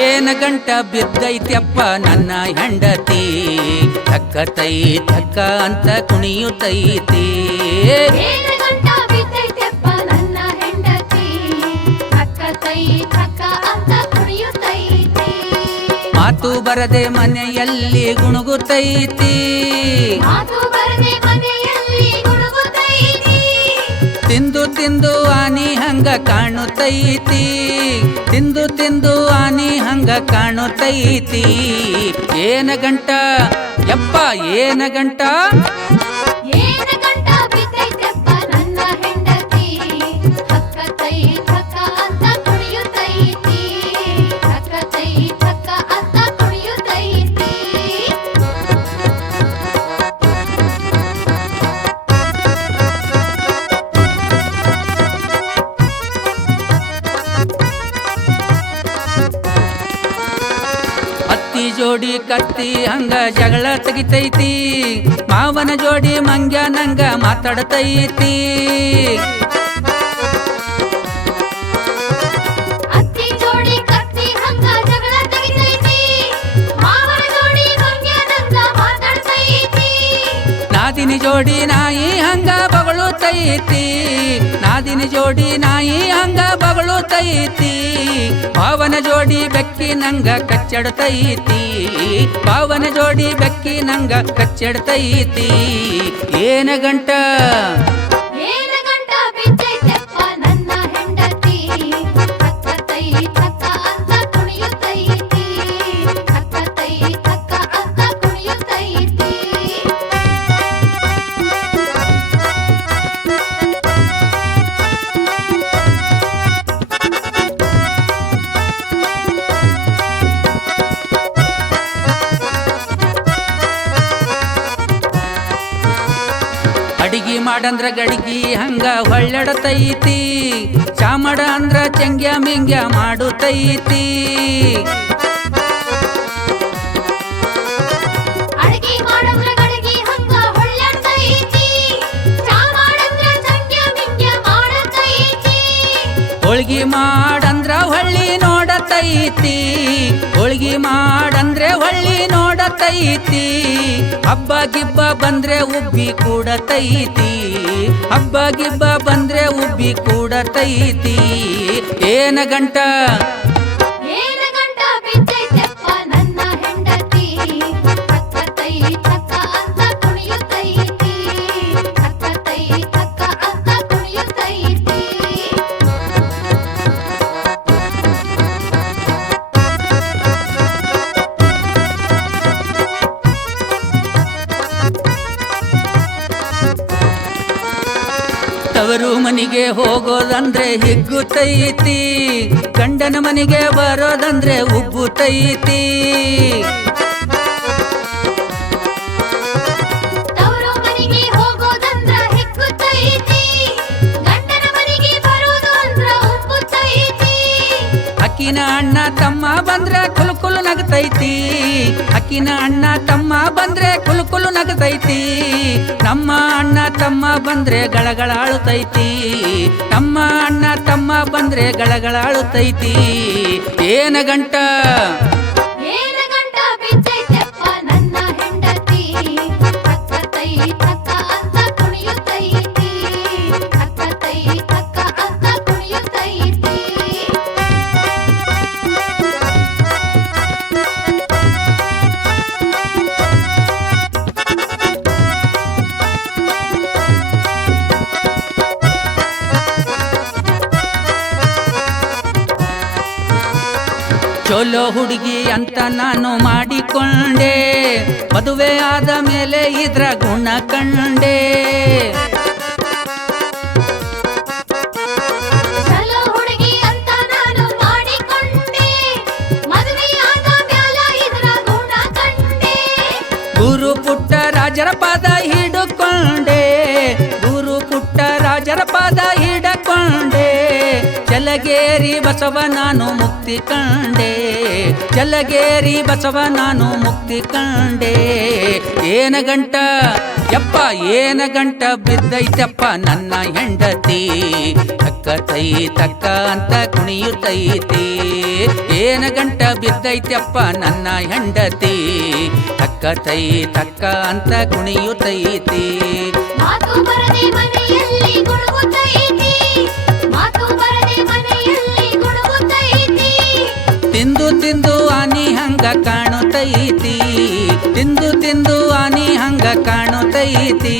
ಏನ ಗಂಟ ಬಿದ್ದೈತ್ಯಪ್ಪ ನನ್ನ ಹೆಂಡತಿ ತಕ್ಕತೈ ತಕ್ಕ ಅಂತ ಕುಣಿಯುತ್ತೈತಿ ಮಾತು ಬರದೆ ಮನೆಯಲ್ಲಿ ಗುಣಗುತ್ತೈತಿ ತಿಂದು ತಿಂದು ಆನಿ ಹಂಗ ಕಾಣುತ್ತೈತಿ ತಿಂದು ತಿಂದು ಆನಿ ಹಂಗ ಕಾಣುತ್ತೈತಿ ಏನ ಗಂಟ? ಎಪ್ಪ ಏನ ಗಂಟ? ಜೋಡಿ ಕತ್ತಿ ಹಂಗ ಜಗಳ ತೆಗಿತೈತಿ. ಮಾವನ ಜೋಡಿ ಮಂಗ್ಯ ನಂಗ ಮಾತಾಡ್ತೈತಿ. ಅತ್ತಿ ಜೋಡಿ ಕತ್ತಿ ಹಂಗ ಜಗಳ ತೆಗಿತೈತಿ. ಮಾವನ ಜೋಡಿ ಮಂಗ್ಯ ನಂಗ ಮಾತಾಡ್ತೈತಿ. ನಾದಿನಿ ಜೋಡಿ ನಾಯಿ ಹಂಗ ಬಗಳುತ್ತೈತಿ ನಾದಿನ ಜೋಡಿ ನಾಯಿ ಹಂಗ ತೈತಿ ಭಾವನ ಜೋಡಿ ಬೆಕ್ಕಿ ನಂಗ ಕಚ್ಚಡ್ತೈತಿ. ಭಾವನ ಜೋಡಿ ಬೆಕ್ಕಿ ನಂಗ ಕಚ್ಚಡ್ತೈತಿ. ಏನ ಗಂಟ? ಮಾಡಂದ್ರ ಗಡಿಗಿ ಹಂಗ ಹೊಳ್ಳಡತೈತಿ. ಚಾಮಡ ಅಂದ್ರ ಚಂಗ್ಯ ಮಿಂಗ್ಯ ಮಾಡುತ್ತೈತಿ ಹೋಳ್ಗಿ ಮಾಡಂದ್ರ ಹೊಳ್ಳಿ ನೋಡತೈತಿ. ಹೋಳ್ಗಿ ಮಾಡಂದ್ರೆ ಹೊಳ್ಳಿ ನೋಡತೈತಿ ಹಬ್ಬ ಗಿಬ್ಬ ಬಂದ್ರೆ ಉಬ್ಬಿ ಕೂಡತೈತಿ ಹಬ್ಬ ಗಿಬ್ಬ ಬಂದ್ರೆ ಉಬ್ಬಿ ಕೂಡತೈತಿ ಏನ ಗಂಟ ತವರು ಮನೆಗೆ ಹೋಗೋದಂದ್ರೆ ಹಿಗ್ಗುತ್ತೈತಿ ಗಂಡನ ಮನೆಗೆ ಬರೋದಂದ್ರೆ ಉಬ್ಬು ತೈತಿ ಅಕ್ಕಿನ ಅಣ್ಣ ತಮ್ಮ ಬಂದ್ರೆ ನಗತೈತಿ. ಅಕ್ಕಿನ ಅಣ್ಣ ತಮ್ಮ ಬಂದ್ರೆ ಕುಲು ಕುಲು ನಗತೈತಿ. ನಮ್ಮ ಅಣ್ಣ ತಮ್ಮ ಬಂದ್ರೆ ಗಳಗಳ ತಮ್ಮ ಅಣ್ಣ ತಮ್ಮ ಬಂದ್ರೆ ಗಳಗಳ ಆಳುತ್ತೈತಿ ಏನ ಗಂಟ? ಚಲೋ ಹುಡುಗಿ ಅಂತ ನಾನು ಮಾಡಿಕೊಂಡೆ. ಮದುವೆ ಆದ ಮೇಲೆ ಇದ್ರ ಗುಣ ಕಂಡೆ. ಹಿಡುಕೊಂಡೆ ಗುರು ಪುಟ್ಟ ರಾಜರ ಪಾದ ಹಿಡಕೊಂಡೆ ಚಲ ಜಲಗೇರಿ ಬಸವ ನಾನು ಮುಕ್ತಿ ಕಂಡೆ. ಚಲಗೇರಿ ಬಸವ ನಾನು ಮುಕ್ತಿ ಕಂಡೆ. ಏನ ಗಂಟ? ಯಪ್ಪ, ಏನ ಗಂಟ? ಬಿದ್ದೈತಪ್ಪ ನನ್ನ ಹೆಂಡತಿ. ತಕ್ಕ ತೈ, ತಕ್ಕ ಅಂತ ಕುಣಿಯುತ್ತೈತಿ ಏನ ಗಂಟ? ಬಿದ್ದೈತಪ್ಪ ನನ್ನ ಹೆಂಡತಿ. ತಕ್ಕ ತೈ, ತಕ್ಕ ಅಂತ ಕುಣಿಯುತ್ತೈತಿ ಕಾಣುತ್ತೈತಿ ತಿಂದು ತಿಂದು ಆನಿ ಹಂಗ ಕಾಣುತ್ತೈತಿ